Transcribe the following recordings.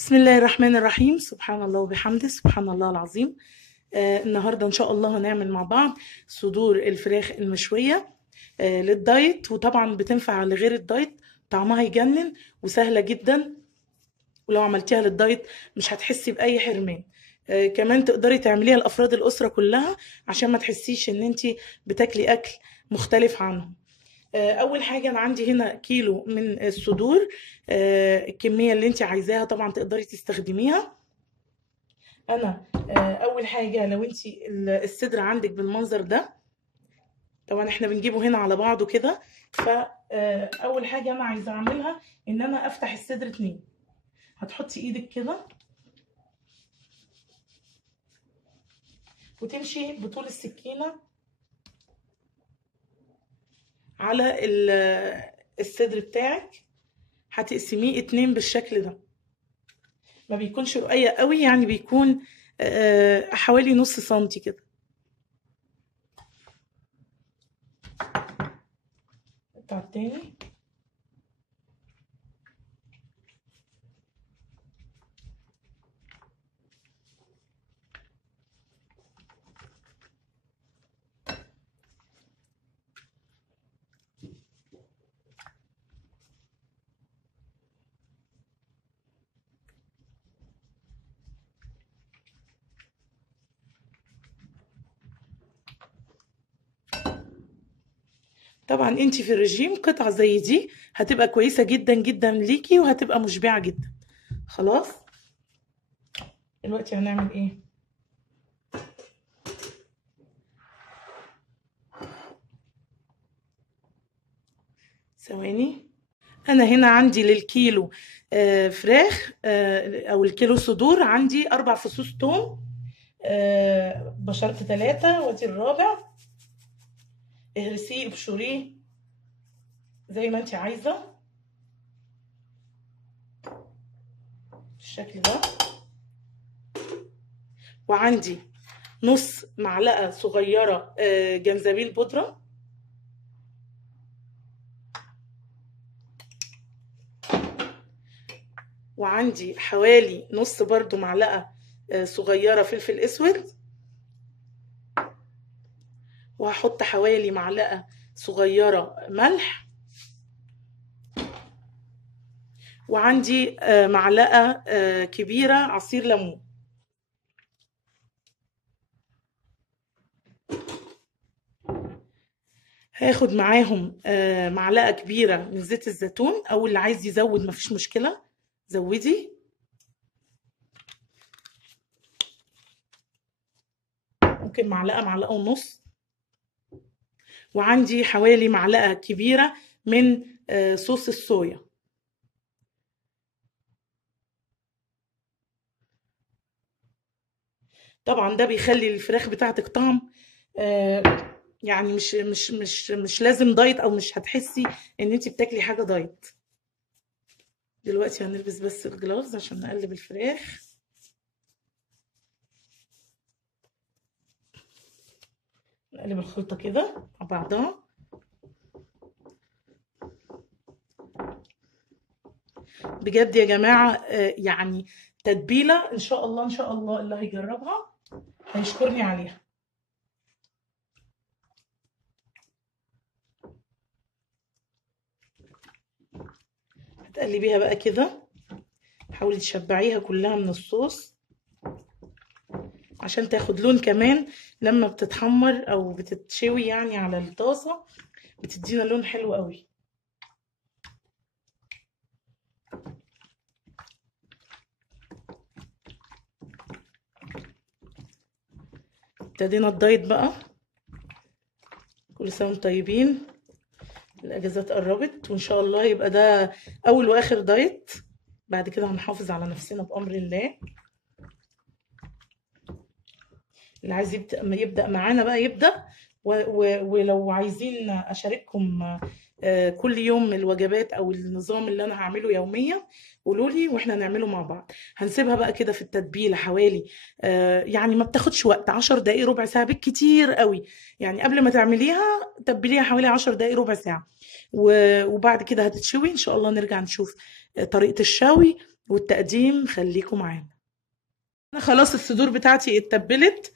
بسم الله الرحمن الرحيم. سبحان الله وبحمده، سبحان الله العظيم. النهاردة إن شاء الله هنعمل مع بعض صدور الفراخ المشوية للدايت، وطبعا بتنفع لغير الدايت. طعمها يجنن وسهلة جدا، ولو عملتيها للدايت مش هتحسي بأي حرمان. كمان تقدري تعمليها لأفراد الأسرة كلها عشان ما تحسيش إن انتي بتاكلي أكل مختلف عنهم. اول حاجه انا عندي هنا كيلو من الصدور. الكميه اللي انت عايزاها طبعا تقدري تستخدميها. انا اول حاجه لو انت الصدر عندك بالمنظر ده، طبعا احنا بنجيبه هنا على بعضه كده. فاول حاجه انا عايزه اعملها ان انا افتح الصدر اتنين. هتحطي ايدك كده وتمشي بطول السكينه على الصدر بتاعك، هتقسميه اتنين بالشكل ده. ما بيكونش رقيق قوي، يعني بيكون حوالي نص سنتي كده. بتاع التاني طبعا انت في الرجيم قطعة زي دي هتبقى كويسة جدا جدا ليكي، وهتبقى مشبعة جدا. خلاص، دلوقتي هنعمل ايه؟ ثواني. انا هنا عندي للكيلو فراخ، او الكيلو صدور، عندي 4 فصوص توم. بشرت 3 وادي الرابع. اهرسيه ابشريه زي ما انت عايزة بالشكل ده. وعندي نص معلقة صغيرة جنزبيل بودرة. وعندي حوالي نص برضو معلقة صغيرة فلفل اسود. وهحط حوالي معلقة صغيرة ملح. وعندي معلقة كبيرة عصير ليمون. هاخد معاهم معلقة كبيرة من زيت الزيتون، او اللي عايز يزود مفيش مشكلة زودي. ممكن معلقة، معلقة ونص. وعندي حوالي معلقة كبيرة من صوص الصويا. طبعا ده بيخلي الفراخ بتاعتك طعم، يعني مش لازم دايت، او مش هتحسي ان انت بتاكلي حاجه دايت. دلوقتي هنلبس بس الجلافز عشان نقلب الفراخ. نقلب الخلطه كده مع بعضها. بجد يا جماعه، يعني تتبيله ان شاء الله ان شاء الله اللي هيجربها هيشكرني عليها. هتقلبيها بقى كده، حاولي تشبعيها كلها من الصوص عشان تاخد لون كمان. لما بتتحمر او بتتشوي يعني على الطاسه بتدينا لون حلو قوي. ابتدينا الدايت بقى. كل سنه وانتم طيبين، الاجازات قربت، وان شاء الله يبقى ده اول واخر دايت. بعد كده هنحافظ على نفسنا بامر الله. اللي عايز يبدا معانا بقى يبدا. ولو عايزين اشارككم كل يوم الوجبات او النظام اللي انا هعمله يوميا قولوا لي واحنا نعمله مع بعض. هنسيبها بقى كده في التتبيله حوالي يعني ما بتاخدش وقت، 10 دقايق ربع ساعه بالكتير قوي. يعني قبل ما تعمليها تبليها حوالي 10 دقايق ربع ساعه. وبعد كده هتتشوي ان شاء الله. نرجع نشوف طريقه الشوي والتقديم خليكم معانا. انا خلاص الصدور بتاعتي اتبلت.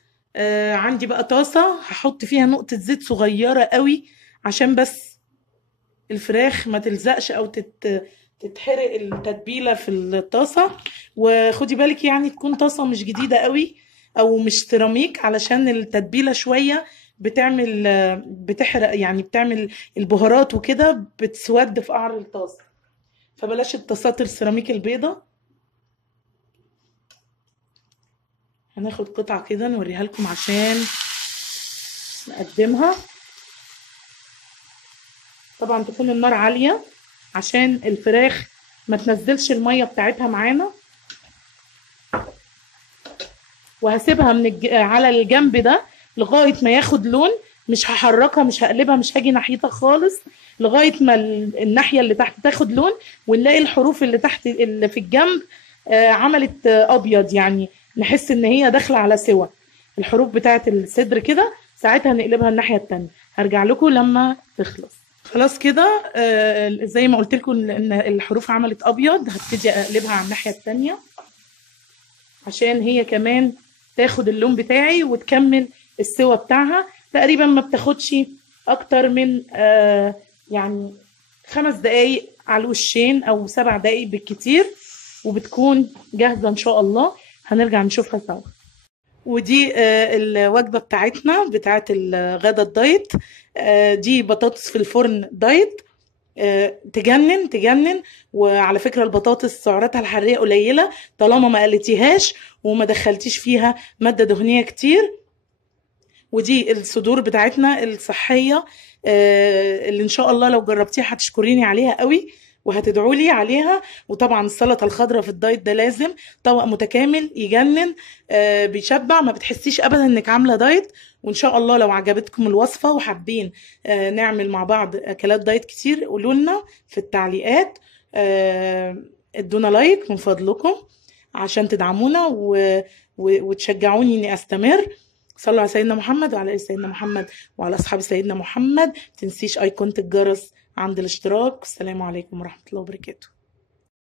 عندي بقى طاسة هحط فيها نقطة زيت صغيرة قوي عشان بس الفراخ ما تلزقش او تتحرق التتبيلة في الطاسة. وخدي بالك يعني تكون طاسة مش جديدة قوي او مش سيراميك، علشان التتبيلة شوية بتحرق، يعني بتعمل البهارات وكده بتسود في قعر الطاسة. فبلاش الطاسات السيراميك البيضة. هناخد قطعة كده نوريها لكم عشان نقدمها. طبعا تكون النار عالية عشان الفراخ ما تنزلش المية بتاعتها معانا. وهسيبها على الجنب ده لغاية ما ياخد لون. مش هحركها، مش هقلبها، مش هاجي ناحيتها خالص لغاية ما الناحية اللي تحت تاخد لون، ونلاقي الحروف اللي تحت اللي في الجنب عملت أبيض، يعني نحس إن هي داخلة على سوا الحروف بتاعة الصدر كده. ساعتها نقلبها الناحية التانية. هرجع لكم لما تخلص. خلاص كده زي ما قلت لكم ان الحروف عملت ابيض. هبتدي اقلبها على الناحيه التانية عشان هي كمان تاخد اللون بتاعي وتكمل السوا بتاعها. تقريبا ما بتاخدش اكتر من يعني 5 دقايق على الوشين او 7 دقايق بالكتير، وبتكون جاهزه ان شاء الله. هنرجع نشوفها سوا. ودي الوجبه بتاعتنا بتاعت الغدا الدايت. دي بطاطس في الفرن دايت تجنن تجنن. وعلى فكرة البطاطس سعراتها الحرارية قليلة طالما ما قلتيهاش وما دخلتيش فيها مادة دهنية كتير. ودي الصدور بتاعتنا الصحية اللي ان شاء الله لو جربتيها هتشكريني عليها قوي وهتدعوا لي عليها. وطبعا السلطه الخضراء في الدايت ده لازم، طبق متكامل يجنن بيشبع، ما بتحسيش ابدا انك عامله دايت. وان شاء الله لو عجبتكم الوصفه وحابين نعمل مع بعض اكلات دايت كتير قولوا لنا في التعليقات. ادونا لايك من فضلكم عشان تدعمونا وتشجعوني اني استمر. صلوا على سيدنا محمد وعلى ال سيدنا محمد وعلى اصحاب سيدنا محمد. تنسيش ايقونة الجرس عند الاشتراك. السلام عليكم ورحمة الله وبركاته.